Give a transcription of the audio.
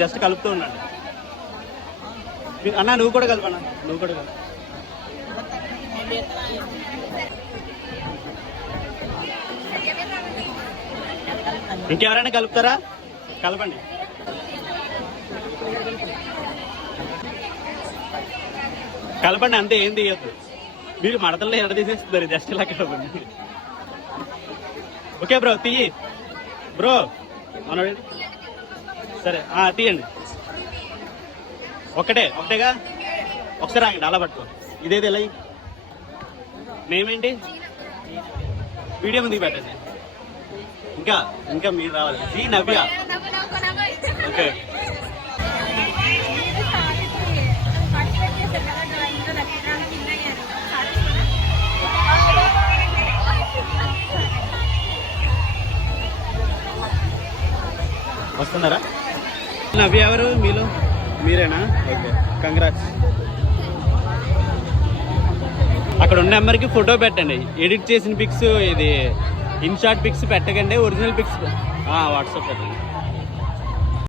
Just కలుపుతూ ఉండండి అన్న. నువ్వు కూడా కలపన్నా, నువ్వు కూడా కలుపు. ఇంకెవరైనా కలుపుతారా? కలపండి. కలపండి అంతే, ఏం తీయద్దు. మీరు మడతల్లో ఎడ తీసేస్తున్నారు, జస్ట్ ఇలా కలపండి. ఓకే బ్రో, తీయి బ్రో. మనోడి సరే తీయండి. ఒకటేగా, ఒకసారి ఆగండి, అలా పట్టుకో. ఇదేది ఎలా నేమేంటి? వీడియో ముందుకు పెట్టండి. ఇంకా మీరు రావాలి. జీ నవ్య. ఓకే, వస్తున్నారా? నవ్య ఎవరు మీలో? మీరేనా? Okay, congrats. అక్కడ ఉన్న నెంబర్కి ఫోటో పెట్టండి. ఎడిట్ చేసిన పిక్స్, ఇది ఇన్షార్ట్ పిక్స్ పెట్టకండి, ఒరిజినల్ పిక్స్ వాట్సాప్ పెట్టండి.